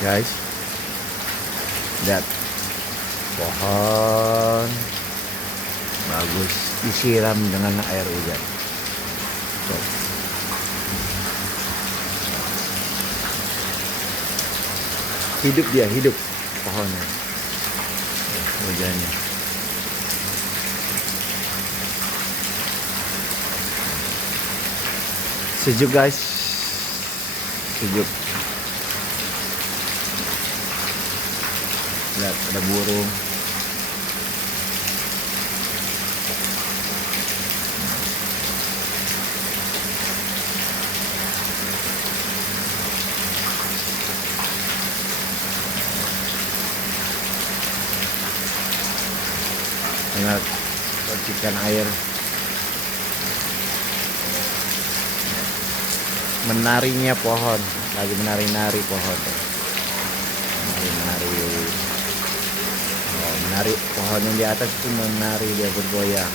Guys, lihat pohon bagus disiram dengan air hujan. Tuh. Hidup dia, hidup pohonnya. Hujannya. Sejuk guys, sejuk. Lihat ada burung. Dengar percikan air. Menarinya pohon, lagi menari-nari pohon. Menari pohon yang di atas itu menari, dia bergoyang.